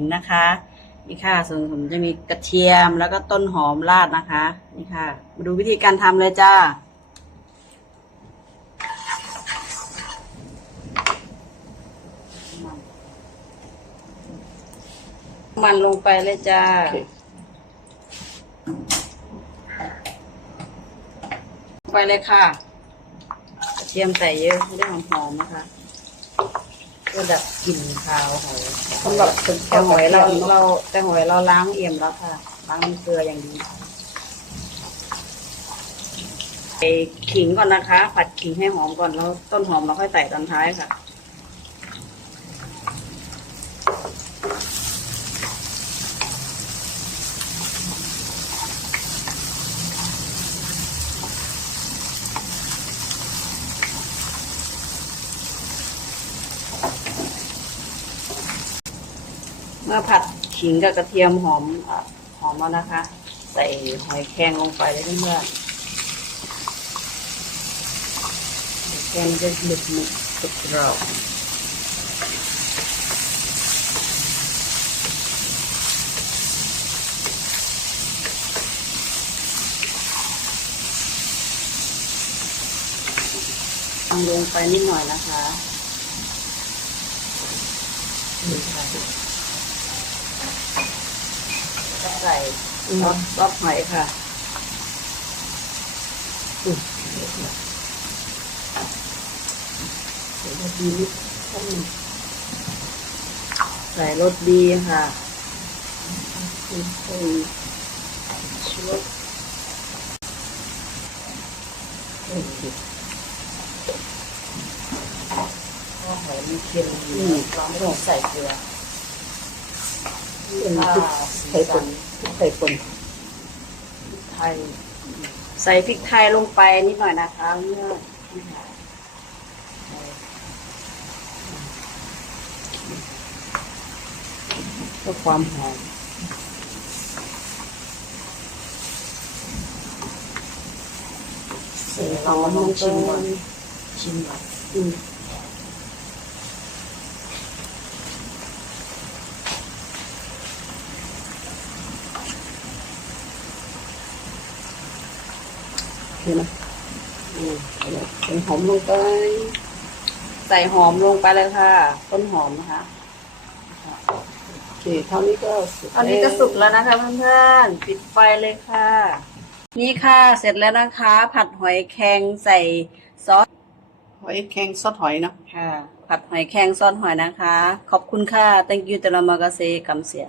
งนะคะ นี่ค่ะ ส่วนผมจะมีกระเทียมแล้วก็ต้นหอมราดนะคะ นี่ค่ะ มาดูวิธีการทำเลยจ้ามันลงไปเลยจ้า ไปเลยค่ะกระเทียมใส่เยอะให้ได้หอมๆนะคะ เพื่อดับกลิ่นคาวหอยสำหรับแต่หอยเราเราแต่หอยเราล้างเอี่ยมแล้วค่ะล้างเกลืออย่างดีใส่ขิงก่อนนะคะ ผัดขิงให้หอมก่อนแล้วต้นหอมเราค่อยใส่ตอนท้ายค่ะ มื่อผัดขิงกับกระเทียมหอมอหอมแล้วนะคะ ใส่หอยแครงลงไปเลยเพื่อนๆหอยแครงจะหนึบหนึบกรุบกรอบเอาลงไปนิดหน่อยนะคะ ใส่ซอสซอสหอยค่ะอืมใส่รสดีนิดต้นงใส่รสดีค่ะอืมใส่ชูรสอืมเพราะหอยมันเค็มอยู่เราไม่ต้องใส่เกลือ เป็นพริกไทยป่นพริกไทยป่นไทยใส่พริกไทยลงไปนิดหน่อยนะคะเมื่อเพื่อความหอมใส่หอมลงไปชิมก่อนอืม เห็นไหมอืมใส่หอมลงไป ใส่หอมลงไปเลยค่ะ ต้นหอมนะคะโอเคเท่านี้ก็สุกตอนนี้ก็สุกแล้วนะคะเพื่อนๆปิดไฟเลยค่ะ นี่ค่ะเสร็จแล้วนะคะ ผัดหอยแครงใส่ซอสหอยแครงซอสหอยเนาะค่ะ ผัดหอยแครงซอสหอยนะคะ ขอบคุณค่ะ thank you ตะละมากาเซกัมเสีย